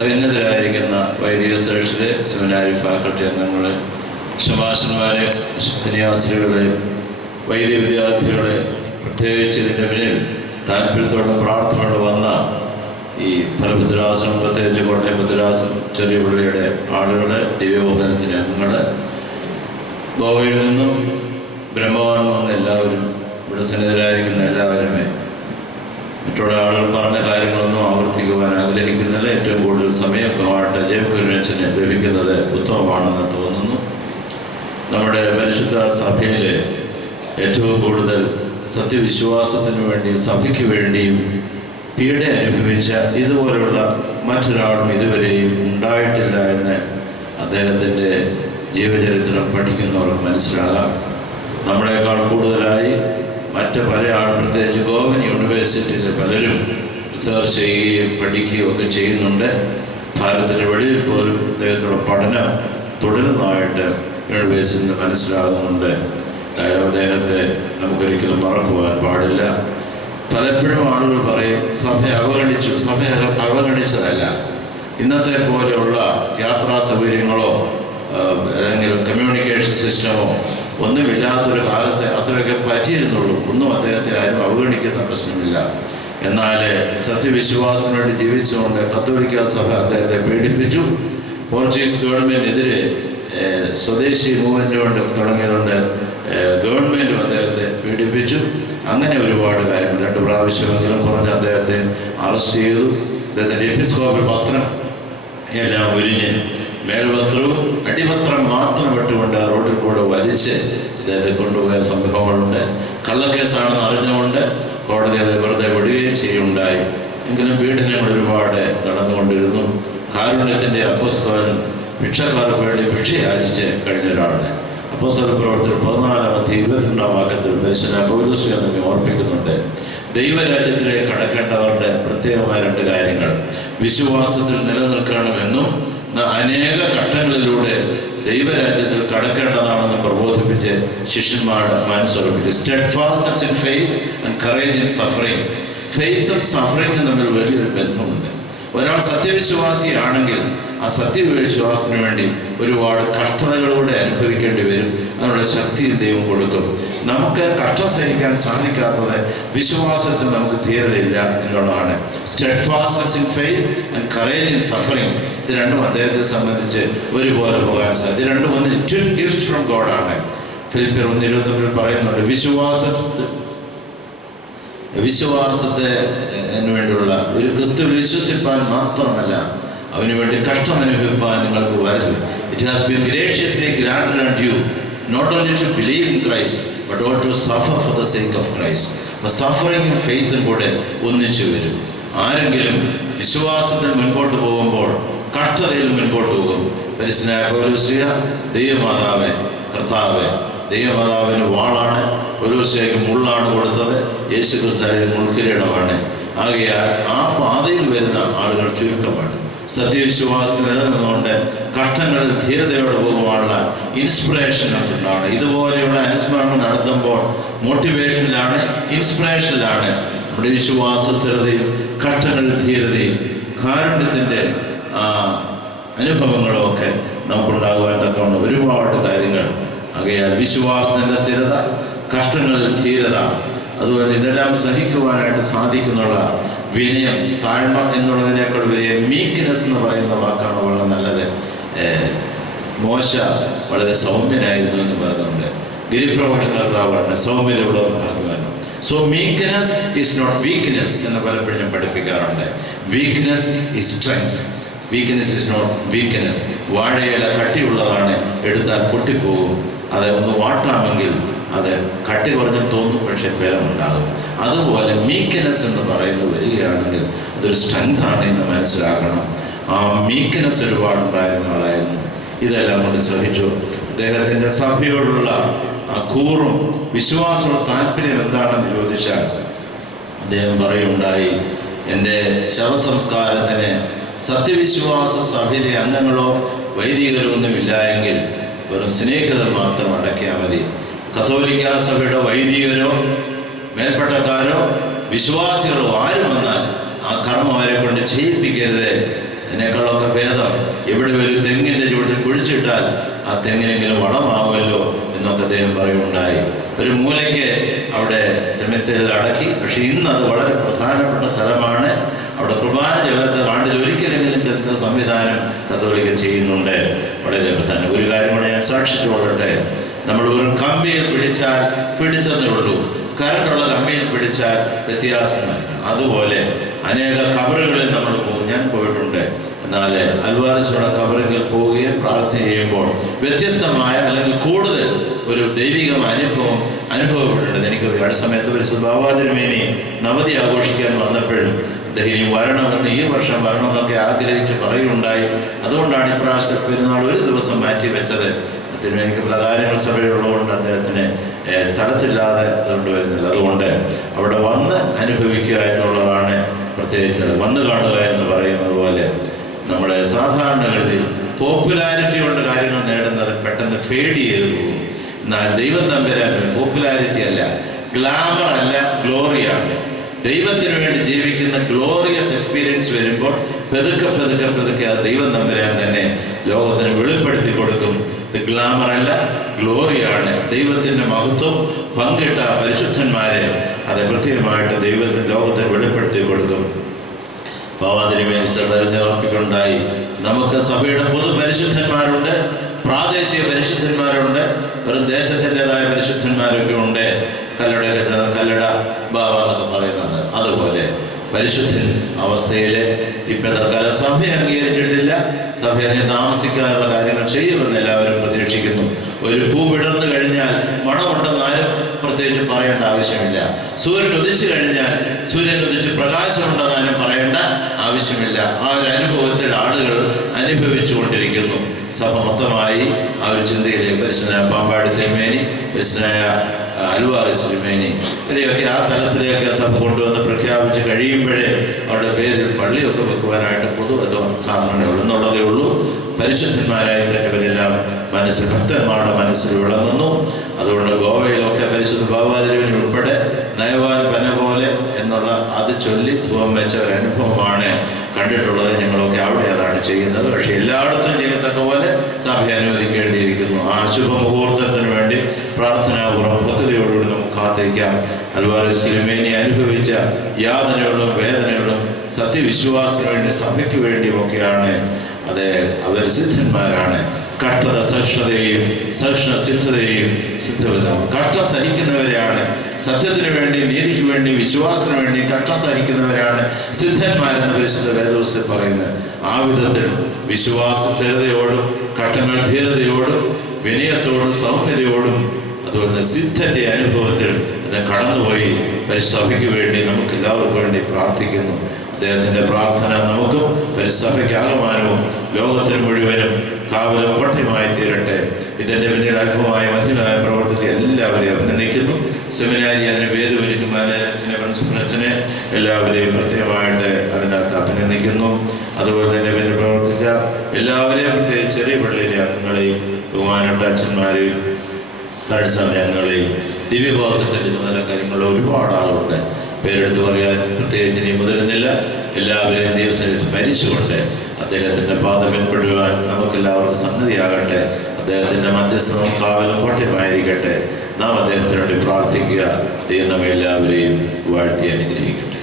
ഉന്നതരായിരിക്കുന്ന വൈദിക ശ്രേഷ്ഠരെ സെമിനാരി ഫാക്കൾട്ടി അംഗങ്ങളെ ശമാശന്മാരെ സന്യാസികളെ വൈദ്യ വിദ്യാർത്ഥികളെ പ്രത്യേകിച്ച് ഇതിന്റെ പിന്നിൽ താല്പര്യത്തോടെ പ്രാർത്ഥനയോടെ വന്ന ഈ ഫലഭദ്രാസനം പ്രത്യേകിച്ച് കോട്ടയം ഭദ്രാസനം ചെറിയ പള്ളിയുടെ ആളുകളെ ദിവ്യബോധനത്തിന് അംഗങ്ങളെ. ഗോവയിൽ നിന്നും ബ്രഹ്മവാൻ വന്ന എല്ലാവരും ഇവിടെ സന്നിധരായിരിക്കുന്ന എല്ലാവരുമേ മറ്റുള്ള ആളുകൾ പറഞ്ഞ കാര്യങ്ങളൊന്നും ആവർത്തിക്കുവാൻ ആഗ്രഹിക്കുന്നില്ല. ഏറ്റവും കൂടുതൽ സമയം ബഹുമാനപ്പെട്ട ജയപുരച്ചന് ലഭിക്കുന്നത് ഉത്തമമാണെന്ന് തോന്നുന്നു. നമ്മുടെ പരിശുദ്ധ സഭയിലെ ഏറ്റവും കൂടുതൽ സത്യവിശ്വാസത്തിന് വേണ്ടി സഭയ്ക്ക് വേണ്ടിയും പീഡ അനുഭവിച്ച ഇതുപോലുള്ള മറ്റൊരാളും ഇതുവരെയും ഉണ്ടായിട്ടില്ല എന്ന് അദ്ദേഹത്തിന്റെ ജീവചരിത്രം പഠിക്കുന്നവർക്ക് മനസ്സിലാകാം. നമ്മളെക്കാൾ കൂടുതലായി മറ്റ് പല ആൾ പ്രത്യേകിച്ച് ഗോവൻ യൂണിവേഴ്സിറ്റിയിൽ പലരും റിസർച്ച് ചെയ്യുകയും പഠിക്കുകയും ഒക്കെ ചെയ്യുന്നുണ്ട്. ഭാരതത്തിന് വെളിയിൽ പോലും അദ്ദേഹത്തിനുള്ള പഠനം തുടരുന്നതായിട്ട് യൂണിവേഴ്സിറ്റിയിൽ നിന്ന് മനസ്സിലാകുന്നുണ്ട്. കാര്യം അദ്ദേഹത്തെ നമുക്കൊരിക്കലും മറക്കുവാൻ പാടില്ല. പലപ്പോഴും ആളുകൾ പറയും സഭ അവഗണിച്ചു സഭ അവഗണിച്ചതല്ല. ഇന്നത്തെ പോലെയുള്ള യാത്രാ സൗകര്യങ്ങളോ അല്ലെങ്കിൽ കമ്മ്യൂണിക്കേഷൻ സിസ്റ്റമോ ഒന്നുമില്ലാത്തൊരു കാലത്തെ അത്രയൊക്കെ പറ്റിയിരുന്നുള്ളൂ. ഒന്നും അദ്ദേഹത്തെ ആരും അവഗണിക്കുന്ന പ്രശ്നമില്ല. എന്നാൽ സത്യവിശ്വാസത്തിനോട് ജീവിച്ചുകൊണ്ട് കത്തോലിക്ക സഭ അദ്ദേഹത്തെ പീഡിപ്പിച്ചു. പോർച്ചുഗീസ് ഗവൺമെന്റിനെതിരെ സ്വദേശി മൂവ്മെന്റ് കൊണ്ട് തുടങ്ങിയതുകൊണ്ട് ഗവൺമെന്റും അദ്ദേഹത്തെ പീഡിപ്പിച്ചു. അങ്ങനെ ഒരുപാട് കാര്യങ്ങൾ. രണ്ട് പ്രാവശ്യമെങ്കിലും കുറഞ്ഞ് അദ്ദേഹത്തെ അറസ്റ്റ് ചെയ്തു. അദ്ദേഹത്തിന്റെ എപ്പിസ്കോപ്പിൽ വസ്ത്രം എല്ലാം ഉരിഞ്ഞ് മേൽവസ്ത്രവും അടിവസ്ത്രം മാത്രം ഇട്ടുകൊണ്ട് റോഡിൽ കൂടെ വലിച്ച് ഇദ്ദേഹത്തെ കൊണ്ടുപോയ സംഭവങ്ങളുണ്ട്. കള്ളക്കേസാണെന്ന് അറിഞ്ഞുകൊണ്ട് കോടതി അത് വെറുതെ വിടുകയും ചെയ്യുണ്ടായി എങ്കിലും പീഡനങ്ങൾ ഒരുപാട് നടന്നുകൊണ്ടിരുന്നു. കാരുണ്യത്തിന്റെ അപ്പസ്തോലൻ ഭിക്ഷക്കാർക്ക് വേണ്ടി ഭിക്ഷ യാചിച്ച് കഴിഞ്ഞ ഒരാളാണ്. അപ്പസ്തോല പ്രവർത്തനം പതിനാലാമത്തെ ഇരുപത്തിരണ്ടാം വാക്യത്തിൽ പരിശുദ്ധ പൗരസ്വ എന്നെ ഓർപ്പിക്കുന്നുണ്ട്. ദൈവരാജ്യത്തിലേക്ക് കടക്കേണ്ടവരുടെ പ്രത്യേകമായ രണ്ട് കാര്യങ്ങൾ. വിശ്വാസത്തിൽ നിലനിൽക്കണമെന്നും അനേക ഘട്ടങ്ങളിലൂടെ ദൈവരാജ്യത്തിൽ കടക്കേണ്ടതാണെന്ന് പ്രബോധിപ്പിച്ച് ശിഷ്യന്മാരുടെ മനസ്സുറപ്പിച്ചു steadfastness in faith and courage in suffering ഫെയ്ത്തും സഫറിങ്ങും തമ്മിൽ വലിയൊരു ബന്ധമുണ്ട്. ഒരാൾ സത്യവിശ്വാസിയാണെങ്കിൽ ആ സത്യവിശ്വാസത്തിന് വേണ്ടി ഒരുപാട് കഷ്ടതകളൂടെ അനുഭവിക്കേണ്ടി വരും. അതിനുള്ള ശക്തി ദൈവം കൊടുക്കും. നമുക്ക് കഷ്ടം സഹിക്കാൻ സാധിക്കാത്തത് വിശ്വാസത്തിൽ നമുക്ക് ധീരതയില്ല എന്നുള്ളതാണ്. Steadfastness in faith and courage in suffering ഇത് രണ്ടും അദ്ദേഹത്തെ സംബന്ധിച്ച് ഒരുപോലെ പോകാൻ സാധിക്കും. രണ്ടും വന്ന് ട്വിൻ ഗിഫ്റ്റ് ഫ്രം ഗോഡാണ് ഫിലിപ്പിയർ ഒന്ന് ഇരുപത്തൊന്നിൽ പറയുന്നുണ്ട് വിശ്വാസ വിശ്വാസത്തെ വേണ്ടിയുള്ള ഒരു ക്രിസ്തു വിശ്വസിപ്പാൻ മാത്രമല്ല അവന് വേണ്ടി കഷ്ടം അനുഭവിപ്പാൻ നിങ്ങൾക്ക് വരരുത്. It has been graciously grand and you not only to believe in Christ but all to suffer for the sake of Christ അപ്പോൾ സഫറിങ്ങും ഫെയ്ത്തും കൂടെ ഒന്നിച്ചു വരും. ആരെങ്കിലും വിശ്വാസത്തിൽ മുൻപോട്ട് പോകുമ്പോൾ കഷ്ടതയിൽ മുൻപോട്ട് പോകും. പരിശുദ്ധനായ ദൈവമാതാവേ കർത്താവേ ദൈവമാതാവിന് വാളാണ് പൗലോസ്ലിയക്ക് മുള്ളാണ് കൊടുത്തത്. യേശു ക്രിസ്താവിന് മുൾക്കിരീടമാണ് ആകയാൽ ആ പാതയിൽ വരുന്ന ആളുകൾ ചുരുക്കമാണ്. സത്യവിശ്വാസത്തിൽ നിലനിന്നുകൊണ്ട് കഷ്ടങ്ങളിൽ ധീരതയോടെ പോകുവാനുള്ള ഇൻസ്പിറേഷൻ ഉണ്ടാവണം ഇതുപോലെയുള്ള അനുസ്മരണം നടത്തുമ്പോൾ മോട്ടിവേഷനിലാണ് ഇൻസ്പിറേഷനിലാണ് നമ്മുടെ വിശ്വാസ സ്ഥിരതയും കഷ്ടങ്ങളിൽ ധീരതയും കാരുണ്യത്തിന്റെ അനുഭവങ്ങളും ഒക്കെ നമുക്കുണ്ടാകുവാൻ തക്കവണ്ണം ഒരുപാട് കാര്യങ്ങൾ. ആകയാൽ വിശ്വാസത്തിന്റെ സ്ഥിരത കഷ്ടങ്ങളിൽ ധീരത അതുപോലെ ഇതെല്ലാം സഹിക്കുവാനായിട്ട് സാധിക്കുന്നുള്ള വിനയം താഴ്മ എന്നുള്ളതിനേക്കാൾ വലിയ മീക്ക്നെസ് എന്ന് പറയുന്ന വാക്കാണ് വളരെ നല്ലത്. മോശ വളരെ സൗമ്യനായിരുന്നു എന്ന് പറയുന്നുണ്ട്. ഗിരിപ്രഭാഷണ കർത്താവാണ് സൗമ്യതയുള്ളവർ ഭാഗ്യവാൻ so meekness is not weakness എന്ന് പലപ്പോഴും ഞാൻ പഠിപ്പിക്കാറുണ്ട്. Weakness is strength weakness is not weakness വാഴയില കട്ടിയുള്ളതാണ് എടുത്താൽ പൊട്ടിപ്പോകും. അത് ഒന്ന് വാട്ടാമെങ്കിൽ അത് കട്ടി കുറഞ്ഞു തോന്നും പക്ഷേ ബലമുണ്ടാകും. അതുപോലെ മീക്കനസ് എന്ന് പറയുന്നത് വരികയാണെങ്കിൽ അതൊരു സ്ട്രെങ്താണ് എന്ന് മനസ്സിലാക്കണം. ആ മീക്കനസ് ഒരുപാട് ഉണ്ടായിരുന്ന ഇതെല്ലാം കൊണ്ട് ശ്രമിച്ചു. അദ്ദേഹത്തിന്റെ സഭയോടുള്ള ആ കൂറും വിശ്വാസവും താല്പര്യം എന്താണെന്ന് ചോദിച്ചാൽ അദ്ദേഹം പറയുണ്ടായി എന്റെ ശവസംസ്കാരത്തിന് സത്യവിശ്വാസ സഭയിലെ അംഗങ്ങളോ വൈദികരോ ഒന്നുമില്ല എങ്കിൽ വെറും സ്നേഹിതർ മാത്രം അടക്കിയാൽ മതി. കത്തോലിക്ക സഭയുടെ വൈദികരോ മേൽപ്പെട്ടക്കാരോ വിശ്വാസികളോ ആരും വന്നാൽ ആ കർമ്മം അവരെ കൊണ്ട് ചെയ്യിപ്പിക്കരുത്. അതിനേക്കാളൊക്കെ ഭേദം. എവിടെ ഒരു തെങ്ങിന്റെ ചുവട്ടിൽ കുഴിച്ചിട്ടാൽ ആ തെങ്ങിനെങ്കിലും വളമാകുമല്ലോ എന്നൊക്കെ അദ്ദേഹം പറയുണ്ടായി ഒരു മൂലയ്ക്ക് അവിടെ സെമിത്തേരിൽ അടക്കി. പക്ഷെ ഇന്ന് അത് വളരെ പ്രധാനപ്പെട്ട സ്ഥലമാണ്. അവിടെ കുർബാന ചെല്ലാത്ത ആണ്ടിൽ ഒരിക്കലെങ്കിലും ചെലുത്ത സംവിധാനം കത്തോലിക്ക ചെയ്യുന്നുണ്ട്. വളരെ പ്രധാനം. ഒരു കാര്യം കൂടെ ഞാൻ സാക്ഷിച്ചു കൊള്ളട്ടെ. നമ്മൾ വെറും കമ്പിയിൽ പിടിച്ചാൽ പിടിച്ചെന്നേ ഉള്ളൂ. കരണ്ടുള്ള കമ്പിയിൽ പിടിച്ചാൽ വ്യത്യാസമില്ല. അതുപോലെ അനേക കബറുകളിൽ നമ്മൾ പോകും. ഞാൻ പോയിട്ടുണ്ട്. എന്നാൽ അൽവാരിസുള്ള കബറുകളിൽ പോവുകയും പ്രാർത്ഥന ചെയ്യുമ്പോൾ വ്യത്യസ്തമായ അല്ലെങ്കിൽ കൂടുതൽ ഒരു ദൈവിക അനുഭവം അനുഭവപ്പെട്ടിട്ടുണ്ട്. എനിക്ക് ഒരു സമയത്ത് ഒരു ബാബാതിരുമേനി നവതി ആഘോഷിക്കാൻ വന്നപ്പോഴും അദ്ദേഹം വരണമെന്ന് ഈ വർഷം വരണമെന്നൊക്കെ ആഗ്രഹിച്ച് പറയുകയുണ്ടായി. അതുകൊണ്ടാണ് ഇപ്രാവശ്യത്തെ പെരുന്നാൾ ഒരു ദിവസം മാറ്റി വെച്ചത് തിരുമേനിക്ക് പല കാര്യങ്ങൾ സഭയുള്ളതുകൊണ്ട് അദ്ദേഹത്തിന് സ്ഥലത്തില്ലാതെ കൊണ്ടുവരുന്നില്ല അതുകൊണ്ട് അവിടെ വന്ന് അനുഭവിക്കുക എന്നുള്ളതാണ് പ്രത്യേകിച്ച് വന്ന് കാണുക എന്ന് പറയുന്നത് പോലെ നമ്മുടെ സാധാരണഗതിയിൽ പോപ്പുലാരിറ്റി കൊണ്ട് കാര്യങ്ങൾ നേടുന്നത് പെട്ടെന്ന് ഫേഡ് ചെയ്ത് പോകും. എന്നാൽ ദൈവം തമ്പരാൻ പോപ്പുലാരിറ്റി അല്ല ഗ്ലാമർ അല്ല ഗ്ലോറിയാണ്. ദൈവത്തിന് വേണ്ടി ജീവിക്കുന്ന ഗ്ലോറിയസ് എക്സ്പീരിയൻസ് വരുമ്പോൾ പെതുക്കെ പെതുക്കെ പെതുക്കെ ആ ദൈവം തമ്പരാൻ തന്നെ ലോകത്തിന് വെളിപ്പെടുത്തി കൊടുക്കും. ഗ്ലാമർ അല്ല ഗ്ലോറിയാണ്. ദൈവത്തിന്റെ മഹത്വം പങ്കിട്ട പരിശുദ്ധന്മാരെ അത് കൃത്യമായിട്ട് ദൈവത്തിന് ലോകത്തെ വെളിപ്പെടുത്തി കൊടുക്കും. ഭാവാതിരിമേൽപ്പിക്കുണ്ടായി നമുക്ക് സഭയുടെ പൊതു പരിശുദ്ധന്മാരുണ്ട് പ്രാദേശിക പരിശുദ്ധന്മാരുണ്ട് ഒരു ദേശത്തിന്റെതായ പരിശുദ്ധന്മാരൊക്കെ ഉണ്ട്. കല്ലട കല്ലട ബാബ എന്നൊക്കെ പറയുന്നത് അതുപോലെ പരിശുദ്ധൻ അവസ്ഥയിൽ ഇപ്പോഴത്തെ തൽക്കാലം സഭ അംഗീകരിച്ചിട്ടില്ല സഭ അതിനെ താമസിക്കാനുള്ള കാര്യങ്ങൾ ചെയ്യുമെന്ന് എല്ലാവരും പ്രതീക്ഷിക്കുന്നു. ഒരു പൂ വിടർന്നു കഴിഞ്ഞാൽ മണമുണ്ടെന്ന് ആരും പ്രത്യേകിച്ച് പറയേണ്ട ആവശ്യമില്ല. സൂര്യൻ ഉദിച്ചു കഴിഞ്ഞാൽ സൂര്യൻ ഉദിച്ച് പ്രകാശമുണ്ടെന്നാലും പറയേണ്ട ആവശ്യമില്ല. ആ ഒരു അനുഭവത്തിൽ ആളുകൾ അനുഭവിച്ചു കൊണ്ടിരിക്കുന്നു സഭ മൊത്തമായി ആ ഒരു ചിന്തയിലേക്ക് പരിശുദ്ധനായ പാമ്പാടി തേമേനി പരിശുദ്ധനായ അൽവാറി ശ്രീമേനി ഇവരെയൊക്കെ ആ തലത്തിലേക്ക് സഭ കൊണ്ടുവന്ന് പ്രഖ്യാപിച്ച് കഴിയുമ്പോഴേ അവരുടെ പേരിൽ പള്ളിയൊക്കെ വെക്കുവാനായിട്ട് പൊതു അത് സാധാരണയുള്ളൂ എന്നുള്ളതേ ഉള്ളൂ. പരിശുദ്ധന്മാരായി തന്നെ ഇവരെല്ലാം മനസ്സിൽ ഭക്തന്മാരുടെ മനസ്സിൽ വിളങ്ങുന്നു. അതുകൊണ്ട് ഗോവയിലൊക്കെ പരിശുദ്ധ ബാബാതിരുവിന് ഉൾപ്പെടെ നയവാൻ പന പോലെ എന്നുള്ള അത് ചൊല്ലി ധൂപം വെച്ച ഒരു അനുഭവമാണ് കണ്ടിട്ടുള്ളത്. ഞങ്ങളൊക്കെ അവിടെ അതാണ് ചെയ്യുന്നത്. പക്ഷേ എല്ലായിടത്തും ചെയ്യത്തക്ക പോലെ സഭ അനുവദിക്കേണ്ടിയിരിക്കുന്നു. ആ ശുഭമുഹൂർത്തത്തിന് വേണ്ടി ഭക്തിയോടുകൂടി നമുക്ക് കാത്തിരിക്കാം അൽവാരി അനുഭവിച്ച യാതനകളും വേദനകളും സത്യവിശ്വാസത്തിന് വേണ്ടി സഭയ്ക്ക് വേണ്ടിയുമൊക്കെയാണ് അത് അവർ സിദ്ധന്മാരാണ്. കഷ്ടത സഹിഷ്ണുതയും സഹിഷ്ണ സിദ്ധതയെയും സിദ്ധവിധം. കഷ്ടം സഹിക്കുന്നവരെയാണ്. സത്യത്തിന് വേണ്ടി നീതിക്ക് വേണ്ടി വിശ്വാസത്തിന് വേണ്ടി കഷ്ടം സഹിക്കുന്നവരാണ് സിദ്ധന്മാരെന്ന് പരിശുദ്ധ വേദോസ്തി പറയുന്നത് ആ വിധത്തിൽ വിശ്വാസ സ്ഥിരതയോടും കഷ്ടങ്ങൾ ധീരതയോടും വിനയത്തോടും സൗമ്യതയോടും അതുപോലെ സിദ്ധന്റെ അനുഭവത്തിൽ ഇന്ന് കടന്നുപോയി. പരിസഭയ്ക്ക് വേണ്ടി നമുക്ക് എല്ലാവർക്കും വേണ്ടി പ്രാർത്ഥിക്കുന്നു. അദ്ദേഹത്തിന്റെ പ്രാർത്ഥന നമുക്കും പരിസഭയ്ക്ക് ആകമാനവും ലോകത്തിന് മുഴുവനും കാവലും കോട്ടയമായി തീരട്ടെ. ഇതിന്റെ പിന്നിൽ അല്പമായ മധ്യമായ പ്രവർത്തിച്ച് എല്ലാവരെയും അഭിനന്ദിക്കുന്നു. സെമിനാരി അതിന് അച്ഛനെ എല്ലാവരെയും പ്രത്യേകമായിട്ട് അതിനകത്ത് അഭിനന്ദിക്കുന്നു. അതുപോലെ തന്നെ പിന്നെ പ്രവർത്തിച്ച എല്ലാവരെയും പ്രത്യേകിച്ച് ചെറിയ പള്ളിയിലെ അംഗങ്ങളെയും ബഹുമാനപ്പെട്ട അച്ഛന്മാരെയും ഭരണസമയങ്ങളെയും ദിവ്യബോധത്തിന്റെ ചുമതലക്കാര്യങ്ങൾ ഒരുപാട് ആളുണ്ട്. പേരെടുത്ത് പറയാൻ പ്രത്യേകിച്ച് ഇനി മുതിരുന്നില്ല. എല്ലാവരെയും ദിവസം സ്മരിച്ചുകൊണ്ട് അദ്ദേഹത്തിന്റെ പാദം പിൻപെടുവാൻ നമുക്കെല്ലാവർക്കും സംഗതിയാകട്ടെ അദ്ദേഹത്തിന്റെ മധ്യസ്ഥ കാവലും കോട്ടയമായിരിക്കട്ടെ. നാം അദ്ദേഹത്തിന് വേണ്ടി പ്രാർത്ഥിക്കുക. ദൈവം നമ്മെ എല്ലാവരെയും വാഴ്ത്തി അനുഗ്രഹിക്കട്ടെ.